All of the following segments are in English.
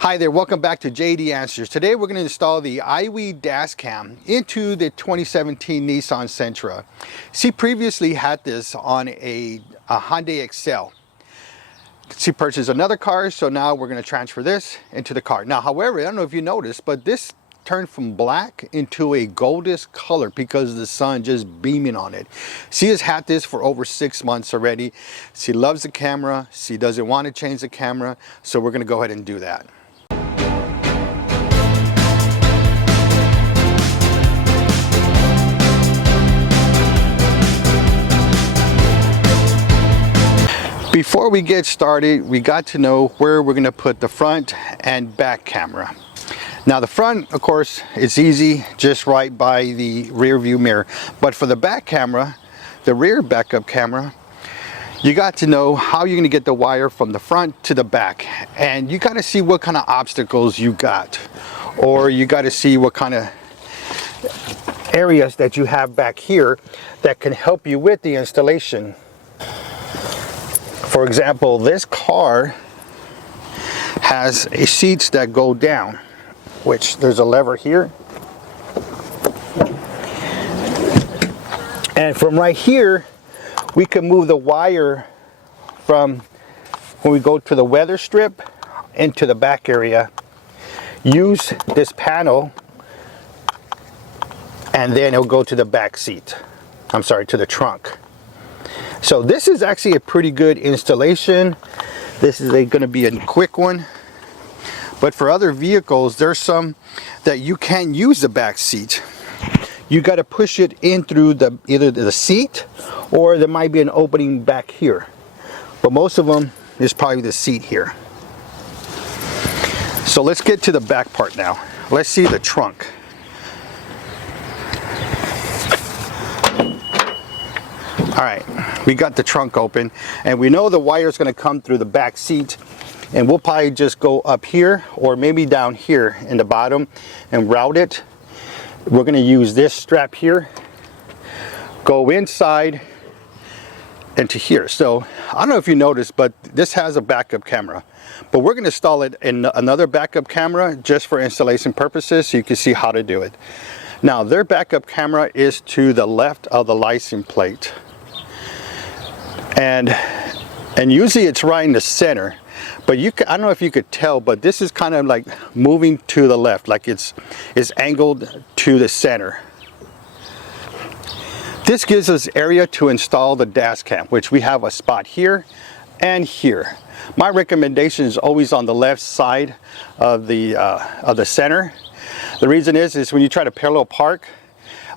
Hi there, welcome back to JD Answers. Today we're going to install the iWii dash cam into the 2017 Nissan Sentra. She previously had this on a Hyundai Excel. She purchased another car, so now we're going to transfer this into the car. Now, however, I don't know if you noticed, but this turned from black into a goldish color because of the sun just beaming on it. She has had this for over 6 months already. She loves the camera. She doesn't want to change the camera, so we're going to go ahead and do that. Before we get started, we got to know where we're going to put the front and back camera. Now the front, of course, is easy, just right by the rear view mirror. But for the back camera, the rear backup camera, you got to know how you're going to get the wire from the front to the back. And you got to see what kind of obstacles you got. Or you got to see what kind of areas that you have back here that can help you with the installation. For example, this car has seats that go down, which there's a lever here. And from right here, we can move the wire from when we go to the weather strip into the back area. Use this panel, and then it'll go to the back seat. I'm sorry, to the trunk. So this is actually a pretty good installation. This is going to be a quick one. But for other vehicles, there's some that you can use the back seat. You got to push it in through either the seat, or there might be an opening back here. But most of them is probably the seat here. So let's get to the back part now. Let's see the trunk. All right, we got the trunk open, and we know the wire is going to come through the back seat, and we'll probably just go up here or maybe down here in the bottom and route it. We're going to use this strap here, go inside into here. So I don't know if you noticed, but this has a backup camera, but we're going to install it in another backup camera just for installation purposes, so you can see how to do it. Now their backup camera is to the left of the license plate. And usually it's right in the center, but I don't know if you could tell, but this is kind of like moving to the left, like it's angled to the center. This gives us area to install the dash cam, which we have a spot here and here. My recommendation is always on the left side of the center. The reason is when you try to parallel park,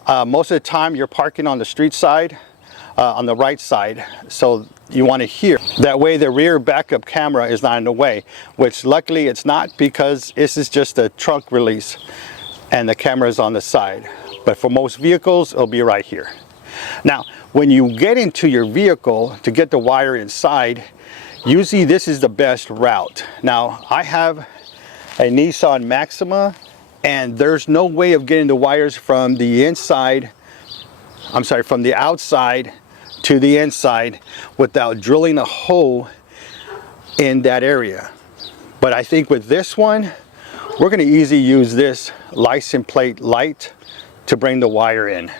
most of the time you're parking on the street side, on the right side, so you want to here. That way the rear backup camera is not in the way, which luckily it's not, because this is just a trunk release and the camera is on the side. But for most vehicles, it'll be right here. Now, when you get into your vehicle to get the wire inside, usually this is the best route. Now, I have a Nissan Maxima, and there's no way of getting the wires from the inside, from the outside to the inside without drilling a hole in that area. But I think with this one, we're going to easily use this license plate light to bring the wire in.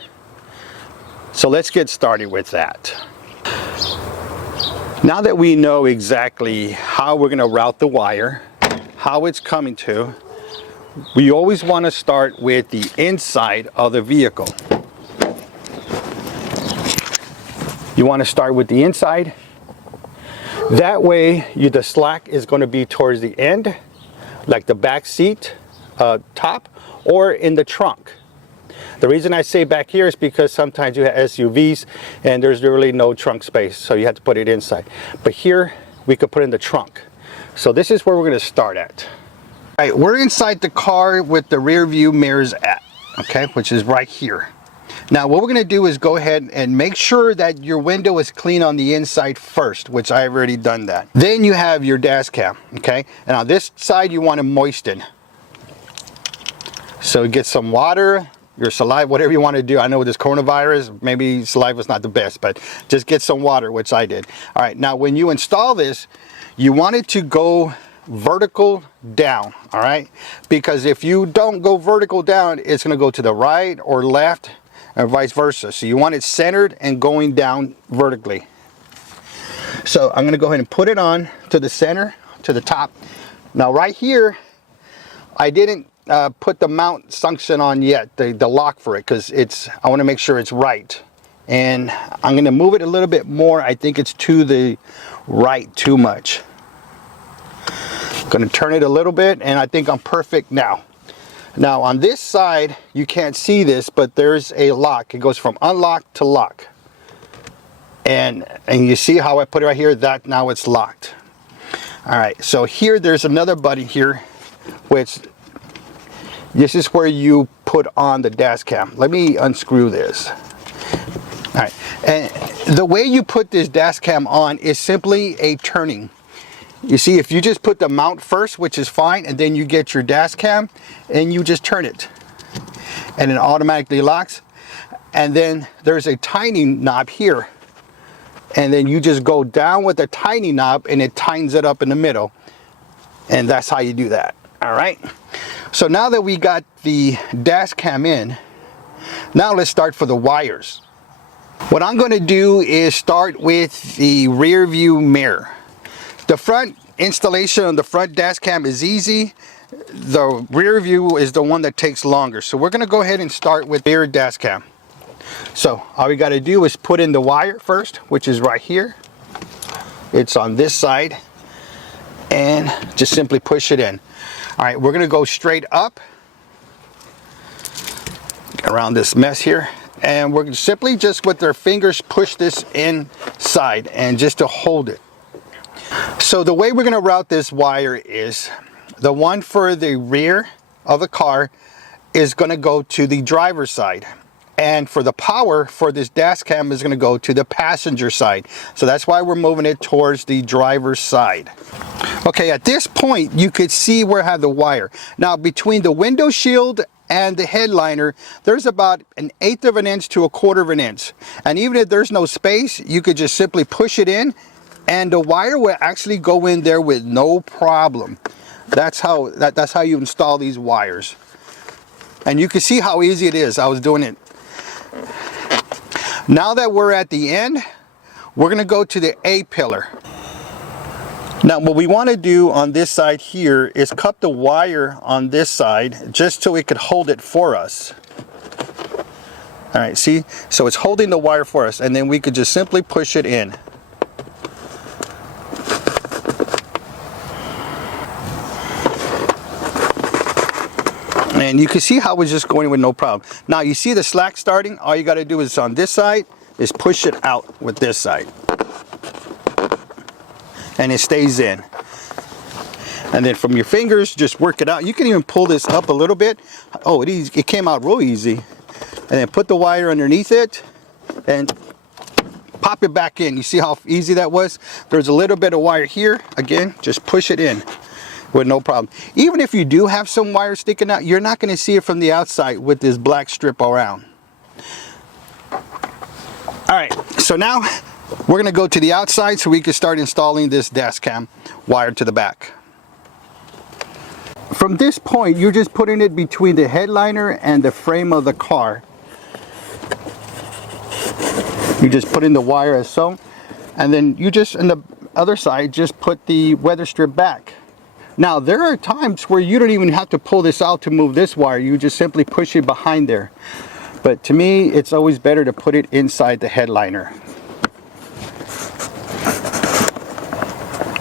So let's get started with that. Now that we know exactly how we're going to route the wire, how it's coming to, we always want to start with the inside of the vehicle. You want to start with the inside. That way the slack is going to be towards the end, like the back seat top, or in the trunk. The reason I say back here is because sometimes you have SUVs and there's really no trunk space, so you have to put it inside. But here we could put in the trunk. So this is where we're going to start at. All right, we're inside the car with the rear view mirrors at, okay, which is right here. Now what we're going to do is go ahead and make sure that your window is clean on the inside first, which I've already done that. Then you have your dash cam, okay? And on this side you want to moisten. So get some water, your saliva, whatever you want to do. I know with this coronavirus, maybe saliva is not the best, but just get some water, which I did. All right, now when you install this, you want it to go vertical down, all right? Because if you don't go vertical down, it's going to go to the right or left and vice versa. So you want it centered and going down vertically. So I'm going to go ahead and put it on to the center, to the top. Now right here, I didn't put the mount suction on yet, the lock for it, because I want to make sure it's right. And I'm going to move it a little bit more. I think it's to the right too much. Going to turn it a little bit, and I think I'm perfect now. Now on this side, you can't see this, but there's a lock. It goes from unlock to lock. And you see how I put it right here? That now it's locked. All right, so here there's another button here, which this is where you put on the dash cam. Let me unscrew this. All right, and the way you put this dash cam on is simply a turning. You see, if you just put the mount first, which is fine, and then you get your dash cam and you just turn it and it automatically locks. And then there's a tiny knob here, and then you just go down with the tiny knob and it tightens it up in the middle, and that's how you do that. All right, so now that we got the dash cam in, now let's start for the wires. What I'm going to do is start with the rear view mirror. The front installation on the front dash cam is easy. The rear view is the one that takes longer. So we're going to go ahead and start with rear dash cam. So all we got to do is put in the wire first, which is right here. It's on this side, and just simply push it in. All right, we're going to go straight up around this mess here, and we're simply just with our fingers push this inside and just to hold it. So the way we're going to route this wire is the one for the rear of the car is going to go to the driver's side, and for the power for this dash cam is going to go to the passenger side. So that's why we're moving it towards the driver's side. Okay, at this point you could see where I have the wire. Now between the window shield and the headliner, there's about 1/8 of an inch to 1/4 of an inch. And even if there's no space, you could just simply push it in, and the wire will actually go in there with no problem. That's how you install these wires. And you can see how easy it is. I was doing it. Now that we're at the end, we're going to go to the A pillar. Now what we want to do on this side here is cut the wire on this side just so it could hold it for us. All right, see? So it's holding the wire for us, and then we could just simply push it in. And you can see how it's just going with no problem. Now you see the slack starting? All you got to do is on this side is push it out with this side, and it stays in. And then from your fingers, just work it out. You can even pull this up a little bit. Oh, it came out real easy. And then put the wire underneath it and pop it back in. You see how easy that was? There's a little bit of wire here. Again, just push it in with no problem. Even if you do have some wire sticking out, you're not going to see it from the outside with this black strip around. All right, so now we're going to go to the outside so we can start installing this dash cam wire to the back. From this point, you're just putting it between the headliner and the frame of the car. You just put in the wire as so, and then you just, on the other side, just put the weather strip back. Now there are times where you don't even have to pull this out to move this wire. You just simply push it behind there. But to me, it's always better to put it inside the headliner.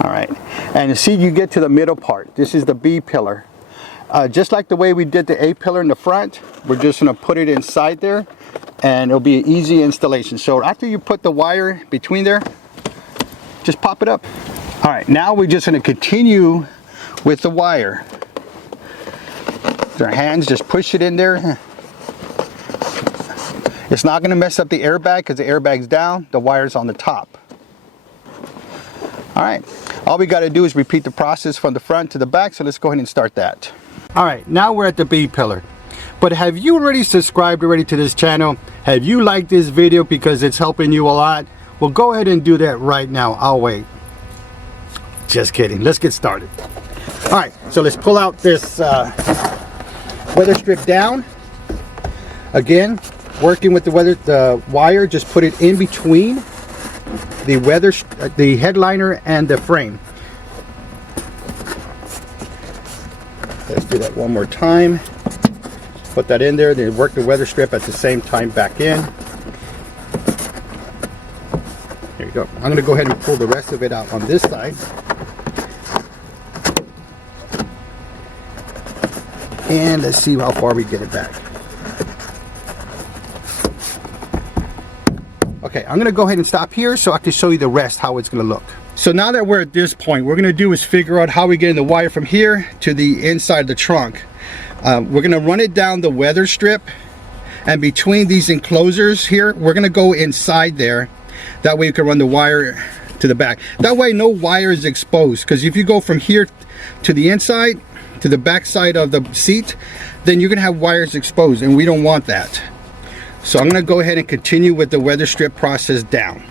All right, and see, you get to the middle part. This is the B pillar. Just like the way we did the A pillar in the front, we're just going to put it inside there, and it'll be an easy installation. So after you put the wire between there, just pop it up. All right, now we're just going to continue with the wire. With our hands, just push it in there. It's not going to mess up the airbag because the airbag's down, the wire's on the top. All right, all we got to do is repeat the process from the front to the back, so let's go ahead and start that. All right, now we're at the B pillar. But have you already subscribed to this channel? Have you liked this video because it's helping you a lot? Well, go ahead and do that right now. I'll wait. Just kidding. Let's get started. All right, so let's pull out this weather strip down. Again, working with the wire, just put it in between the headliner and the frame. Let's do that one more time. Put that in there, then work the weather strip at the same time back in. There you go. I'm going to go ahead and pull the rest of it out on this side. And let's see how far we get it back. Okay, I'm going to go ahead and stop here so I can show you the rest, how it's going to look. So now that we're at this point, what we're going to do is figure out how we get the wire from here to the inside of the trunk. We're going to run it down the weather strip, and between these enclosures here, we're going to go inside there. That way you can run the wire to the back. That way no wire is exposed, because if you go from here to the inside, to the back side of the seat, then you're going to have wires exposed, and we don't want that. So I'm going to go ahead and continue with the weather strip process down.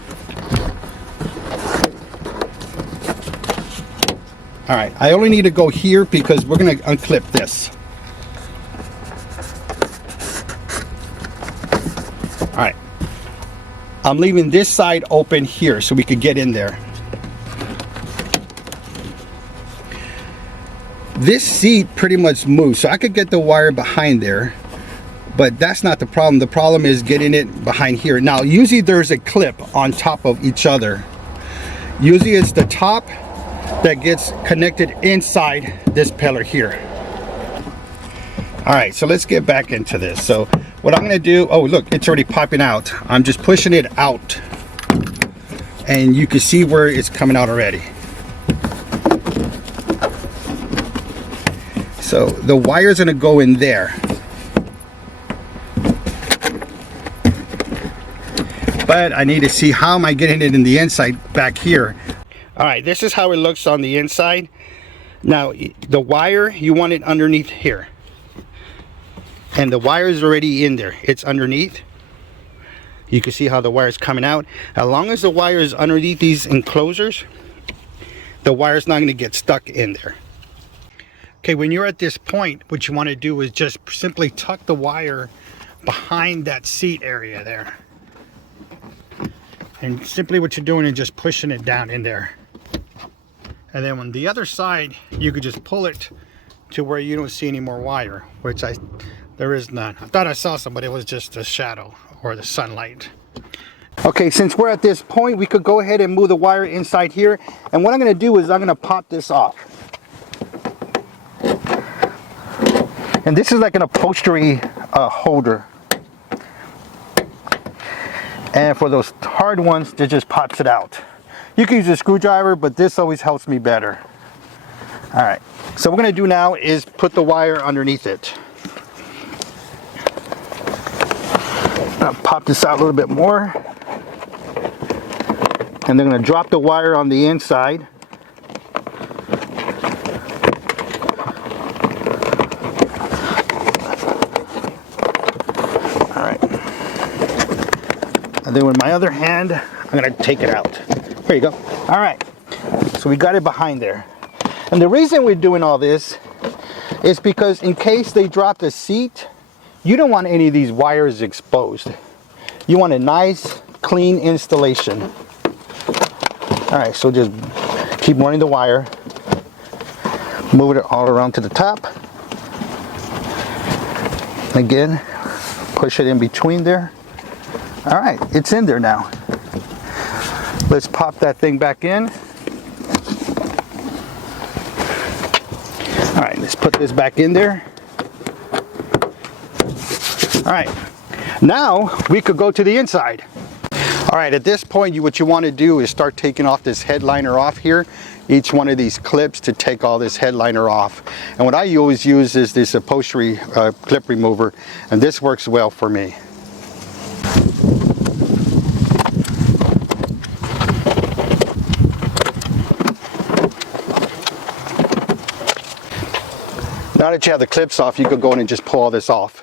All right, I only need to go here because we're going to unclip this. All right, I'm leaving this side open here so we could get in there. This seat pretty much moves, so I could get the wire behind there, but that's not the problem. The problem is getting it behind here. Now, usually there's a clip on top of each other. Usually it's the top that gets connected inside this pillar here. All right, so let's get back into this. So what I'm going to do, oh look, it's already popping out. I'm just pushing it out, and you can see where it's coming out already. So the wire's going to go in there. But I need to see how am I getting it in the inside back here. All right, this is how it looks on the inside. Now the wire, you want it underneath here, and the wire is already in there. It's underneath. You can see how the wire is coming out. As long as the wire is underneath these enclosures, the wire is not going to get stuck in there. Okay, when you're at this point, what you want to do is just simply tuck the wire behind that seat area there. And simply what you're doing is just pushing it down in there. And then on the other side, you could just pull it to where you don't see any more wire, which there is none. I thought I saw some, but it was just the shadow or the sunlight. Okay, since we're at this point, we could go ahead and move the wire inside here. And what I'm going to do is I'm going to pop this off. And this is like an upholstery holder. And for those hard ones, it just pops it out. You can use a screwdriver, but this always helps me better. All right, so what we're gonna do now is put the wire underneath it. I'll pop this out a little bit more. And then I'm gonna drop the wire on the inside. And then with my other hand, I'm gonna take it out. There you go. All right, so we got it behind there. And the reason we're doing all this is because in case they drop the seat, you don't want any of these wires exposed. You want a nice, clean installation. All right, so just keep running the wire, move it all around to the top. Again, push it in between there. All right, it's in there now. Let's pop that thing back in. All right, let's put this back in there. All right, now we could go to the inside. All right, at this point, what you want to do is start taking off this headliner off here. Each one of these clips to take all this headliner off. And what I always use is this upholstery clip remover, and this works well for me. Now that you have the clips off, you could go in and just pull all this off.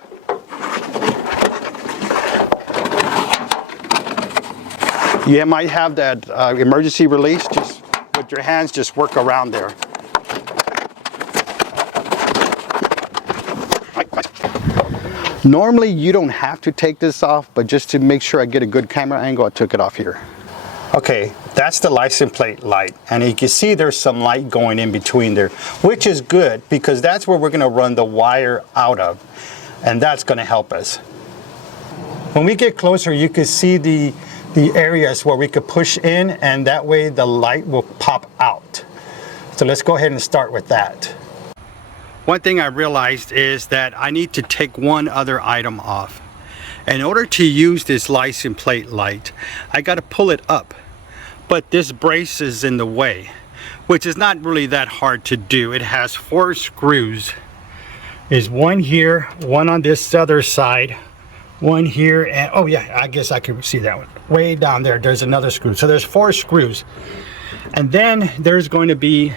You might have that emergency release. Just with your hands, just work around there. Normally you don't have to take this off, but just to make sure I get a good camera angle, I took it off here. Okay, that's the license plate light, and you can see there's some light going in between there, which is good because that's where we're going to run the wire out of, and that's going to help us. When we get closer, you can see the areas where we could push in, and that way the light will pop out. So let's go ahead and start with that. One thing I realized is that I need to take one other item off. In order to use this license plate light, I got to pull it up, but this brace is in the way, which is not really that hard to do. It has 4 screws. There's one here, one on this other side, one here, and oh yeah, I guess I can see that one. Way down there, there's another screw. So there's 4 screws. And then there's going to be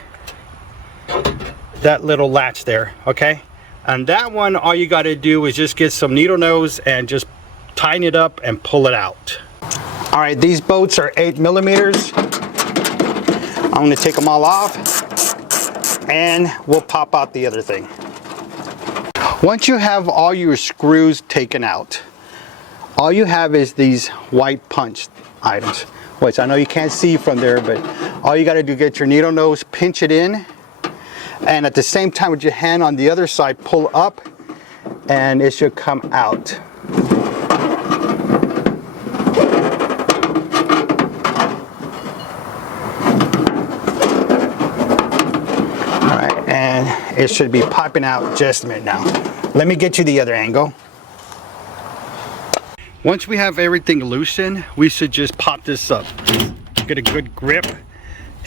that little latch there, okay? And that one, all you got to do is just get some needle nose and just tighten it up and pull it out. All right, these bolts are 8 millimeters. I'm going to take them all off and we'll pop out the other thing. Once you have all your screws taken out, all you have is these white punch items, which I know you can't see from there, but all you got to do is get your needle nose, pinch it in, and at the same time with your hand on the other side, pull up and it should come out. Alright, and it should be popping out just a minute now. Let me get you the other angle. Once we have everything loosened, we should just pop this up. Get a good grip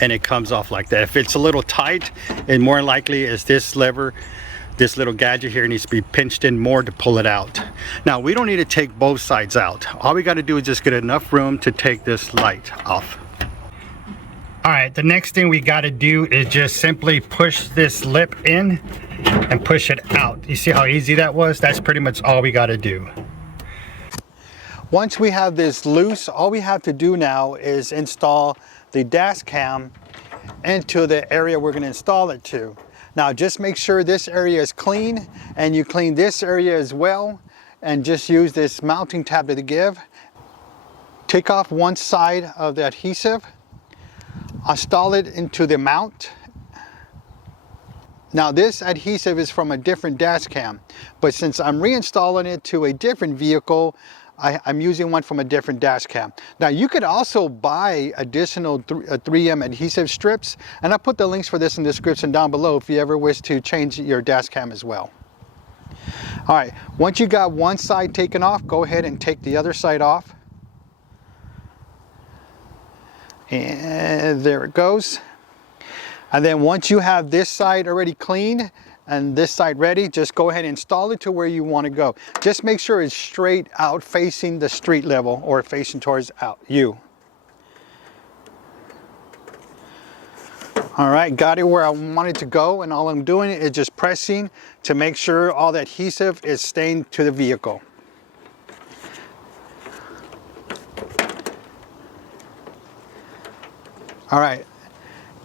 and it comes off like that. If it's a little tight, it more likely is this lever, this little gadget here needs to be pinched in more to pull it out. Now we don't need to take both sides out. All we got to do is just get enough room to take this light off. All right, the next thing we got to do is just simply push this lip in and push it out. You see how easy that was? That's pretty much all we got to do. Once we have this loose, all we have to do now is install the dash cam into the area we're going to install it to. Now just make sure this area is clean and you clean this area as well, and just use this mounting tab to give. Take off one side of the adhesive, install it into the mount. Now this adhesive is from a different dash cam, but since I'm reinstalling it to a different vehicle, I'm using one from a different dash cam. Now you could also buy additional 3M adhesive strips, and I'll put the links for this in the description down below if you ever wish to change your dash cam as well. All right, once you got one side taken off, go ahead and take the other side off. And there it goes. And then once you have this side already cleaned and this side ready, just go ahead and install it to where you want to go. Just make sure it's straight out facing the street level or facing towards you. All right, got it where I want it to go, and all I'm doing is just pressing to make sure all the adhesive is staying to the vehicle. All right,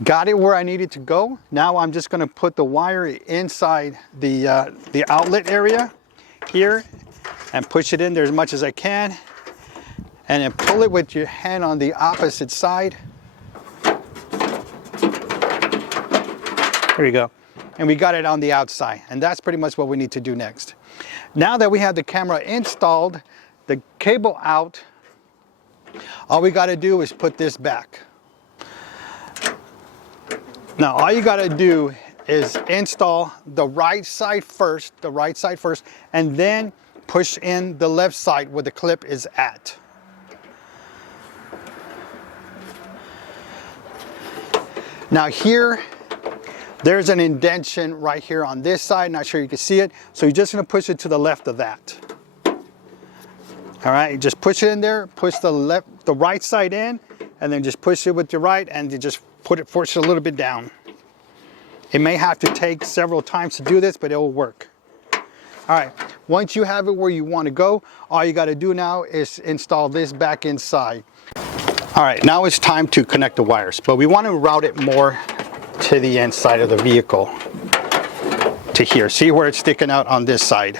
got it where I need it to go. Now I'm just going to put the wire inside the outlet area here and push it in there as much as I can, and then pull it with your hand on the opposite side. There you go. And we got it on the outside, and that's pretty much what we need to do next. Now that we have the camera installed, the cable out, all we got to do is put this back. Now all you got to do is install the right side first, and then push in the left side where the clip is at. Now here, there's an indentation right here on this side. Not sure you can see it. So you're just going to push it to the left of that. All right, just push it in there, push the right side in, and then just push it with your right, and you just force it a little bit down. It may have to take several times to do this, but it will work. All right, once you have it where you want to go, all you got to do now is install this back inside. All right, now it's time to connect the wires, but we want to route it more to the inside of the vehicle, to here. See where it's sticking out on this side.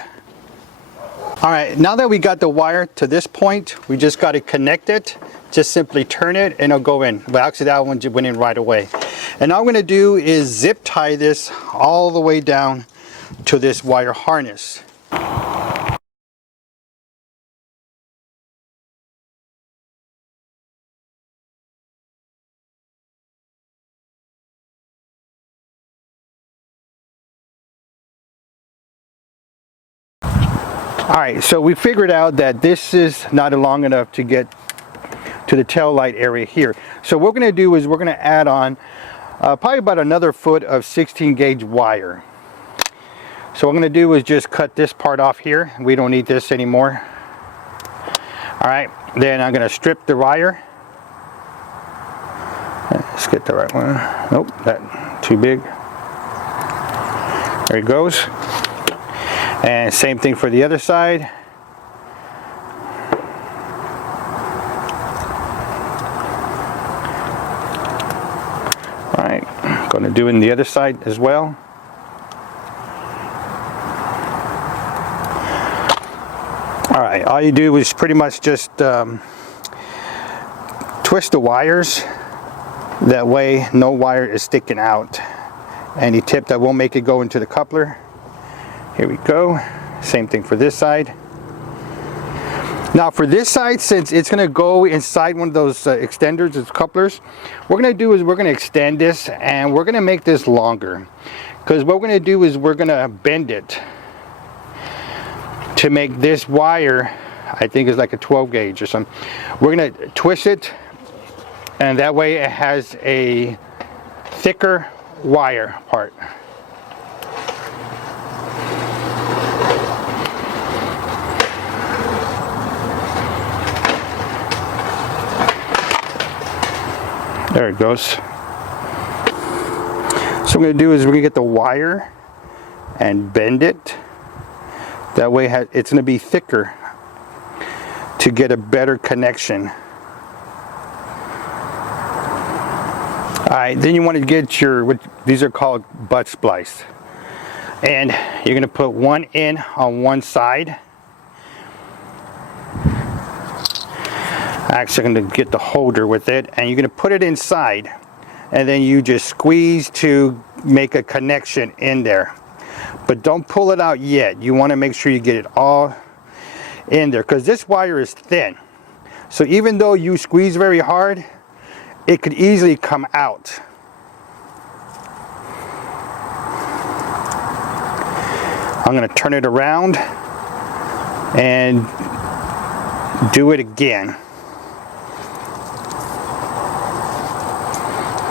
All right, now that we got the wire to this point, we just got to connect it. Just simply turn it and it'll go in. But actually that one went in right away. And all I'm going to do is zip tie this all the way down to this wire harness. Alright, so we figured out that this is not long enough to get to the tail light area here. So what we're going to do is we're going to add on probably about another foot of 16 gauge wire. So what I'm going to do is just cut this part off here. We don't need this anymore. Alright, then I'm going to strip the wire. Let's get the right one. Nope, that's too big. There it goes. And same thing for the other side. All right, going to do it in the other side as well. All right, all you do is pretty much just twist the wires. That way no wire is sticking out. Any tip that won't make it go into the coupler. Here we go. Same thing for this side. Now for this side, since it's going to go inside one of those extenders, it's couplers, what we're going to do is we're going to extend this and we're going to make this longer. Because what we're going to do is we're going to bend it to make this wire, I think it's like a 12 gauge or something. We're going to twist it and that way it has a thicker wire part. There it goes. So what I'm going to do is we're going to get the wire and bend it. That way it's going to be thicker to get a better connection. Alright, then you want to get your, these are called butt splice. And you're going to put one in on one side. Actually, I'm going to get the holder with it, and you're going to put it inside, and then you just squeeze to make a connection in there. But don't pull it out yet. You want to make sure you get it all in there, because this wire is thin. So even though you squeeze very hard, it could easily come out. I'm going to turn it around and do it again.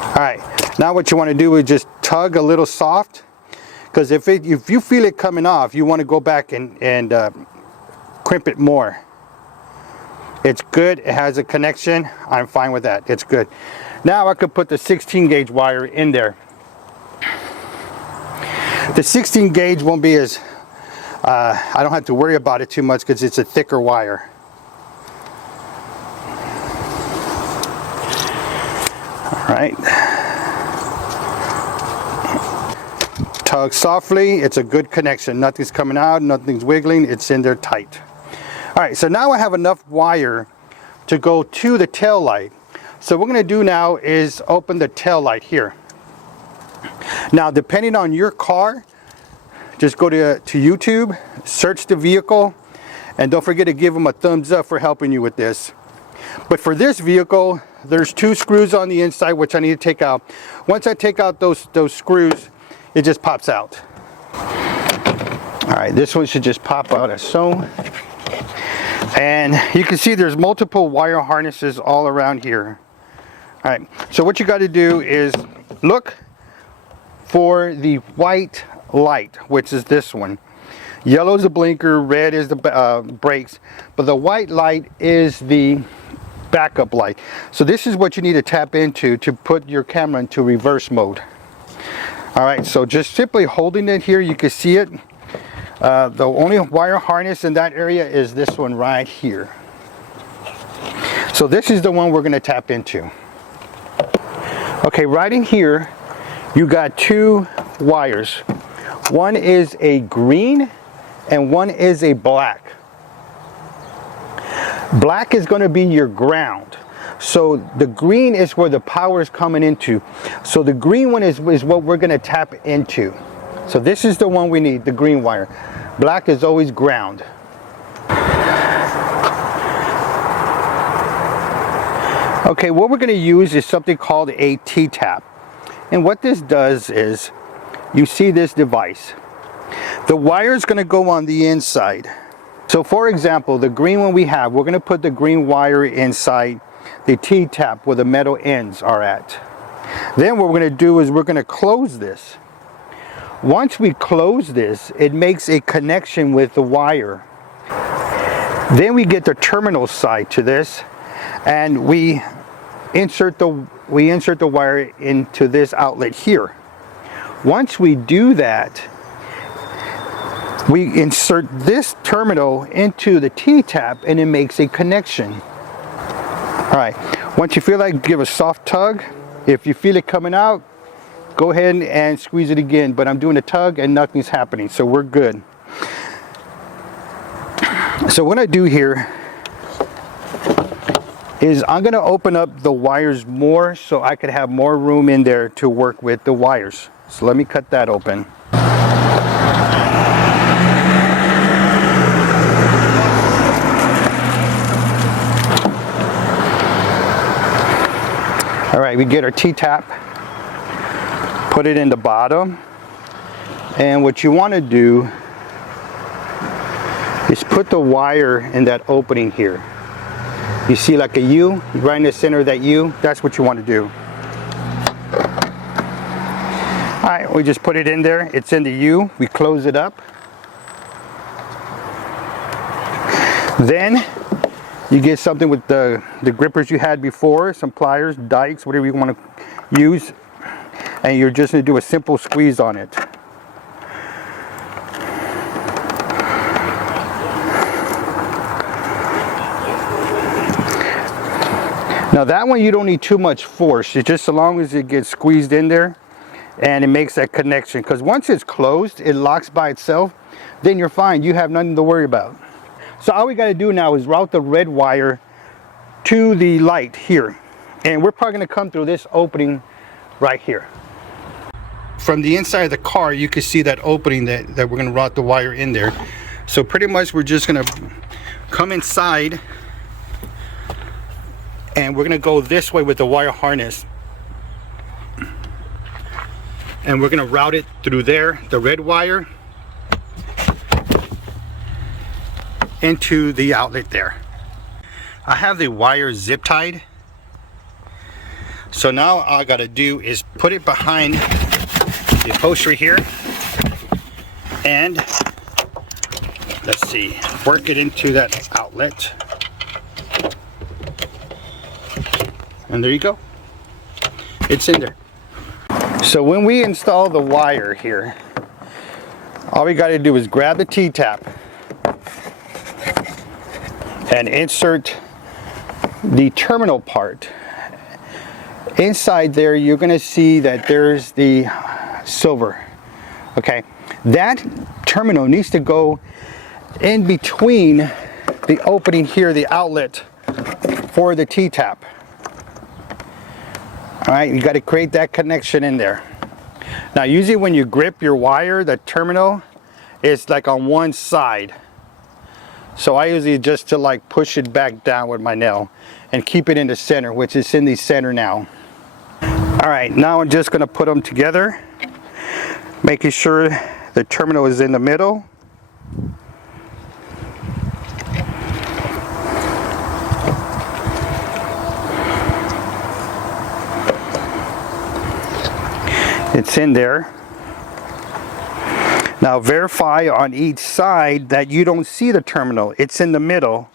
Alright, now what you want to do is just tug a little soft, because if you feel it coming off, you want to go back and crimp it more. It's good, it has a connection, I'm fine with that, it's good. Now I could put the 16 gauge wire in there. The 16 gauge won't be as, I don't have to worry about it too much because it's a thicker wire. Alright. Tug softly, it's a good connection. Nothing's coming out, nothing's wiggling, it's in there tight. Alright, so now I have enough wire to go to the tail light. So what we're going to do now is open the tail light here. Now depending on your car, just go to YouTube, search the vehicle, and don't forget to give them a thumbs up for helping you with this. But for this vehicle, there's 2 screws on the inside which I need to take out. Once I take out those screws, it just pops out. Alright, this one should just pop out as so. And you can see there's multiple wire harnesses all around here. Alright, so what you got to do is look for the white light, which is this one. Yellow is the blinker, red is the brakes, but the white light is the backup light. So this is what you need to tap into to put your camera into reverse mode. Alright, so just simply holding it here, you can see it. The only wire harness in that area is this one right here. So this is the one we're going to tap into. Okay, right in here you got 2 wires. One is a green and one is a black. Black is going to be your ground. So the green is where the power is coming into. So the green one is what we're going to tap into. So this is the one we need, the green wire. Black is always ground. Okay, what we're going to use is something called a T-tap. And what this does is, you see this device. The wire is going to go on the inside. So for example, the green one we have, we're going to put the green wire inside the T-tap where the metal ends are at. Then what we're going to do is we're going to close this. Once we close this, it makes a connection with the wire. Then we get the terminal side to this, and we insert the wire into this outlet here. Once we do that, we insert this terminal into the T-tap and it makes a connection. Alright, once you feel like, give a soft tug. If you feel it coming out, go ahead and squeeze it again. But I'm doing a tug and nothing's happening, so we're good. So what I do here is I'm going to open up the wires more so I could have more room in there to work with the wires. So let me cut that open. Alright, we get our T-tap, put it in the bottom, and what you want to do is put the wire in that opening here. You see like a U, right in the center of that U, that's what you want to do. Alright, we just put it in there, it's in the U, we close it up. Then you get something with the grippers you had before, some pliers, dikes, whatever you want to use, and you're just going to do a simple squeeze on it. Now that one you don't need too much force, it's just so long as it gets squeezed in there and it makes that connection, because once it's closed, it locks by itself, then you're fine, you have nothing to worry about. So all we got to do now is route the red wire to the light here. And we're probably going to come through this opening right here. From the inside of the car, you can see that opening that we're going to route the wire in there. So pretty much we're just going to come inside and we're going to go this way with the wire harness. And we're going to route it through there, the red wire, into the outlet there. I have the wire zip tied. So now all I got to do is put it behind the upholstery here and let's see, work it into that outlet. And there you go. It's in there. So when we install the wire here, all we got to do is grab the T-tap and insert the terminal part. Inside there you're going to see that there's the silver. Okay, that terminal needs to go in between the opening here, the outlet for the T-tap. Alright, you got to create that connection in there. Now usually when you grip your wire, the terminal is like on one side. So I usually just to like push it back down with my nail and keep it in the center, which is in the center now. Alright, now I'm just going to put them together, making sure the terminal is in the middle. It's in there. Now verify on each side that you don't see the terminal. It's in the middle.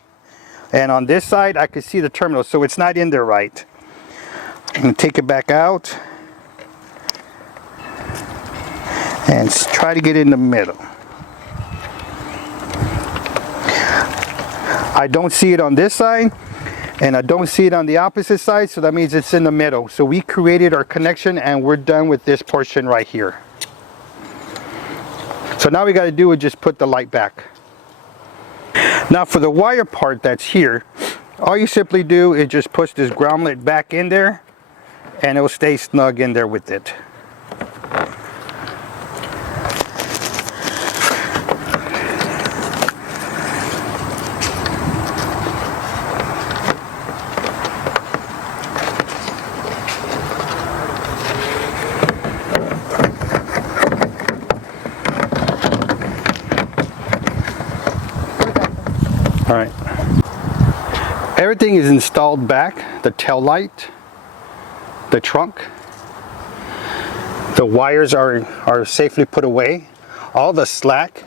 And on this side I can see the terminal, so it's not in there right. I'm going to take it back out and try to get in the middle. I don't see it on this side and I don't see it on the opposite side, so that means it's in the middle. So we created our connection and we're done with this portion right here. So now we got to do is just put the light back. Now for the wire part that's here, All you simply do is just push this grommet back in there and it will stay snug in there with it. All right. Everything is installed back, the tail light, the trunk. The wires are safely put away. All the slack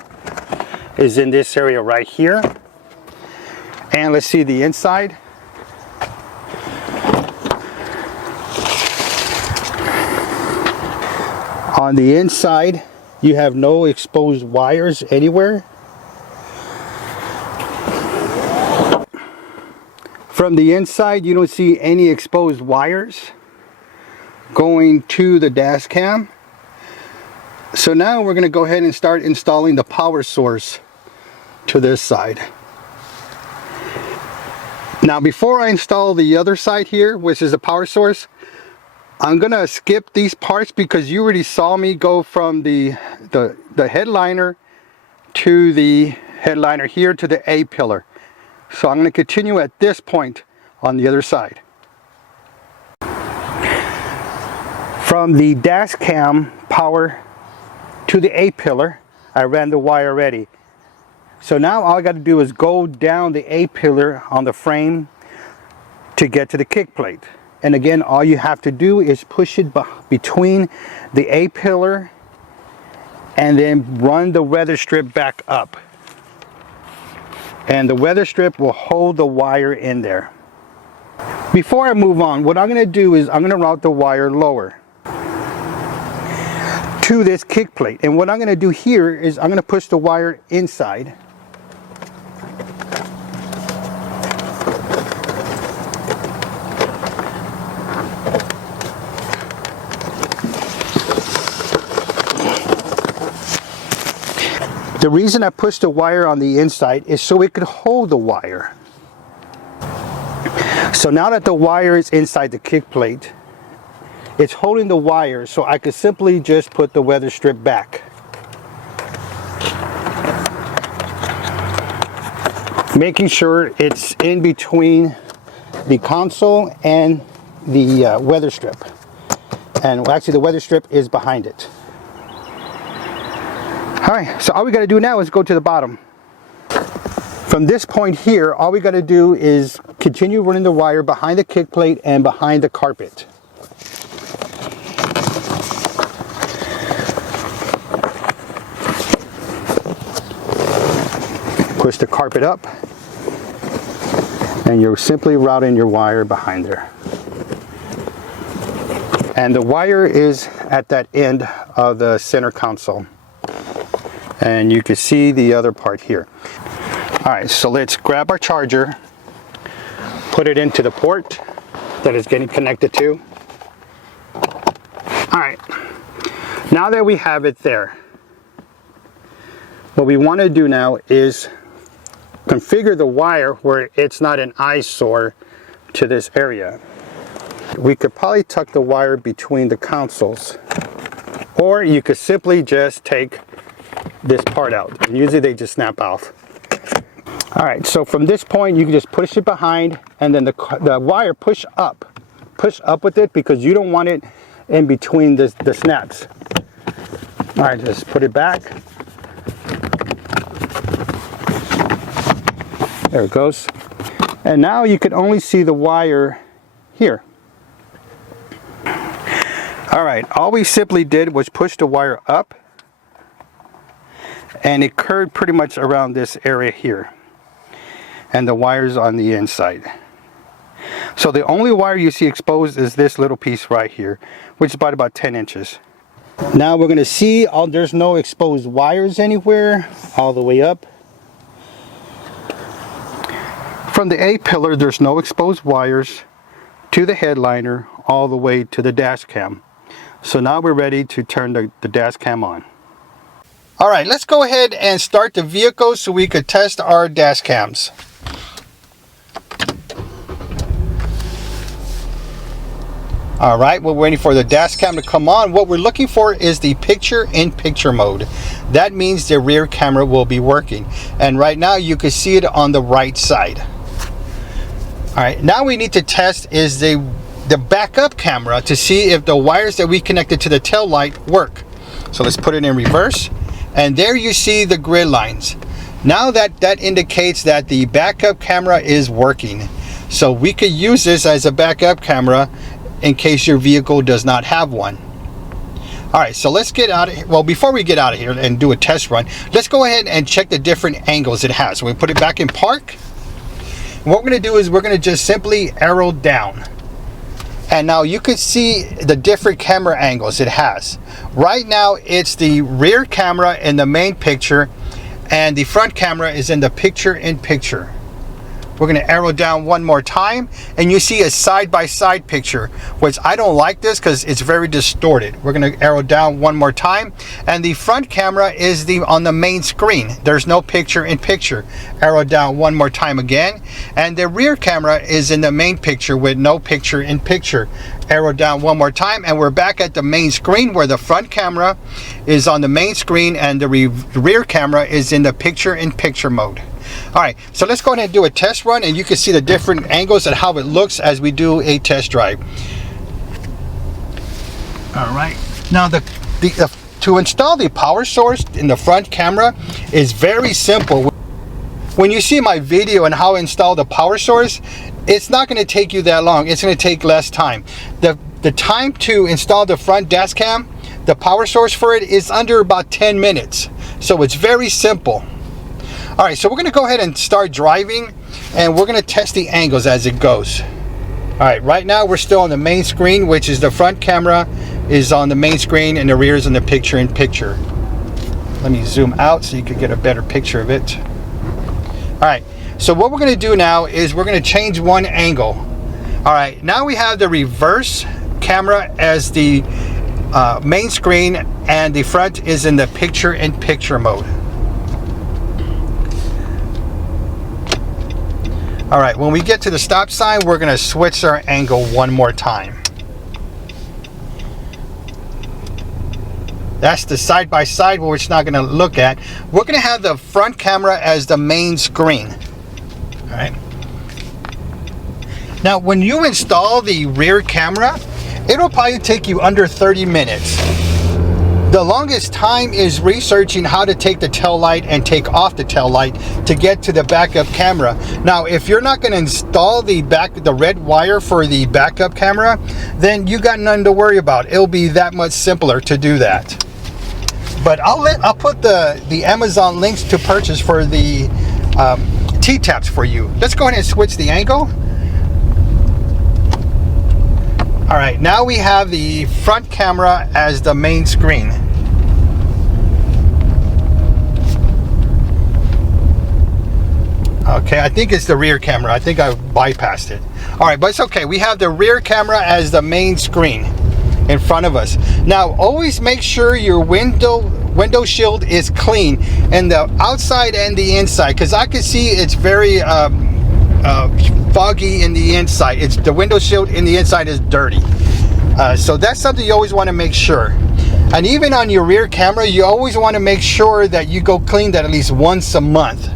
is in this area right here. And let's see the inside. On the inside, you have no exposed wires anywhere. From the inside, you don't see any exposed wires going to the dash cam. So now we're going to go ahead and start installing the power source to this side. Now before I install the other side here, which is the power source, I'm going to skip these parts because you already saw me go from the headliner to the headliner here to the A pillar. So I'm going to continue at this point on the other side. From the dash cam power to the A pillar, I ran the wire already. So now all I got to do is go down the A pillar on the frame to get to the kick plate. And again, all you have to do is push it between the A pillar and then run the weather strip back up. And the weather strip will hold the wire in there. Before I move on, what I'm going to do is I'm going to route the wire lower to this kick plate. And what I'm going to do here is I'm going to push the wire inside. The reason I pushed the wire on the inside is so it could hold the wire. So now that the wire is inside the kick plate, it's holding the wire, so I could simply just put the weather strip back. Making sure it's in between the console and the weather strip. And actually the weather strip is behind it. Alright, so all we got to do now is go to the bottom. From this point here, all we got to do is continue running the wire behind the kick plate and behind the carpet. Push the carpet up and you're simply routing your wire behind there. And the wire is at that end of the center console. And you can see the other part here. Alright, so let's grab our charger, put it into the port that it's getting connected to. Alright, now that we have it there, what we want to do now is configure the wire where it's not an eyesore to this area. We could probably tuck the wire between the consoles, or you could simply just take this part out. And usually they just snap off. Alright, so from this point you can just push it behind and then the wire push up with it because you don't want it in between the snaps. Alright, just put it back. There it goes. And now you can only see the wire here. Alright, all we simply did was push the wire up and it curved pretty much around this area here. And the wire's on the inside. So the only wire you see exposed is this little piece right here, which is about 10 inches. Now we're going to see there's no exposed wires anywhere all the way up. From the A pillar, there's no exposed wires to the headliner all the way to the dash cam. So now we're ready to turn the dash cam on. Alright, let's go ahead and start the vehicle so we could test our dash cams. All right, we're waiting for the dash cam to come on. What we're looking for is the picture-in-picture mode. That means the rear camera will be working. And right now you can see it on the right side. All right, now we need to test is the backup camera to see if the wires that we connected to the tail light work. So let's put it in reverse. And there you see the grid lines. Now that indicates that the backup camera is working. So we could use this as a backup camera in case your vehicle does not have one. All right, so let's get out of here. Well, before we get out of here and do a test run, let's go ahead and check the different angles it has. So we put it back in park. And what we're gonna do is we're gonna just simply arrow down. And now you can see the different camera angles it has. Right now, it's the rear camera in the main picture, and the front camera is in the picture-in-picture. We're going to arrow down one more time, and you see a side-by-side picture, which I don't like this because it's very distorted. We're going to arrow down one more time, and the front camera is on the main screen. There's no picture-in-picture. Arrow down one more time again, and the rear camera is in the main picture with no picture-in-picture. Arrow down one more time, and we're back at the main screen where the front camera is on the main screen and the rear camera is in the picture-in-picture mode. All right, so let's go ahead and do a test run, and you can see the different angles and how it looks as we do a test drive. All right, now to install the power source in the front camera is very simple. When you see my video on how to install the power source, it's not going to take you that long. It's going to take less time. The time to install the front dash cam, the power source for it, is under about 10 minutes. So it's very simple. All right, so we're going to go ahead and start driving, and we're going to test the angles as it goes. All right, right now we're still on the main screen, which is the front camera is on the main screen and the rear is in the picture-in-picture. Let me zoom out so you can get a better picture of it. All right, so what we're going to do now is we're going to change one angle. All right, now we have the reverse camera as the main screen, and the front is in the picture-in-picture mode. All right, when we get to the stop sign, we're going to switch our angle one more time. That's the side-by-side, which we're not going to look at. We're going to have the front camera as the main screen. All right. Now, when you install the rear camera, it'll probably take you under 30 minutes. The longest time is researching how to take the tail light and take off the tail light to get to the backup camera. Now, if you're not going to install the red wire for the backup camera, then you got nothing to worry about. It'll be that much simpler to do that. But I'll put the Amazon links to purchase for the T-taps for you. Let's go ahead and switch the angle. All right, now we have the front camera as the main screen. Okay, I think it's the rear camera. I think I bypassed it. All right, but it's okay. We have the rear camera as the main screen in front of us. Now, always make sure your window shield is clean, and the outside and the inside, because I can see it's very foggy in the inside. The window shield in the inside is dirty. So that's something you always want to make sure. And even on your rear camera, you always want to make sure that you go clean that at least once a month.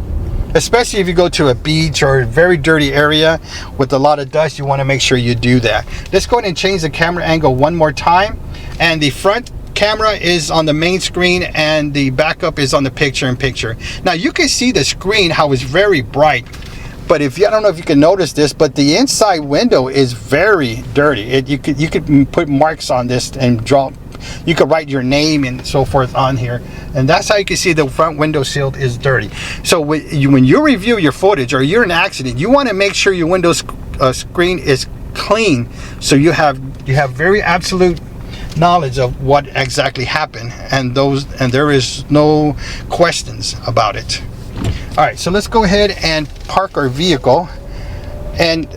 Especially if you go to a beach or a very dirty area with a lot of dust, you want to make sure you do that. Let's go ahead and change the camera angle one more time. And the front camera is on the main screen and the backup is on the picture-in-picture. Now you can see the screen, how it's very bright. But I don't know if you can notice this, but the inside window is very dirty. You could put marks on this and you could write your name and so forth on here, and that's how you can see the front window shield is dirty. So when you review your footage or you're in an accident, you want to make sure your window screen is clean, so you have very absolute knowledge of what exactly happened, and there is no questions about it. All right, so let's go ahead and park our vehicle. And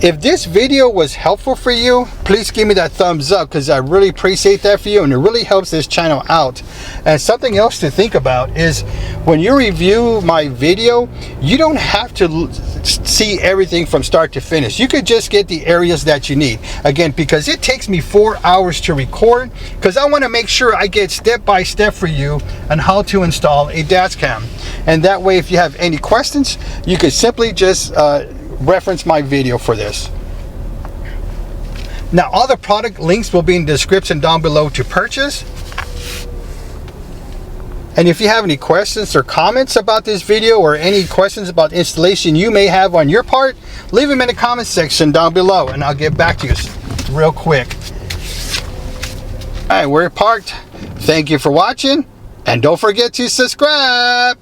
If this video was helpful for you, please give me that thumbs up, because I really appreciate that for you, and it really helps this channel out. And something else to think about is when you review my video, you don't have to see everything from start to finish. You could just get the areas that you need. Again, because it takes me 4 hours to record, because I want to make sure I get step by step for you on how to install a dash cam. And that way, if you have any questions, you could simply just reference my video for this. Now, all the product links will be in the description down below to purchase. And if you have any questions or comments about this video, or any questions about installation you may have on your part, leave them in the comment section down below, and I'll get back to you real quick. All right, we're parked. Thank you for watching, and don't forget to subscribe.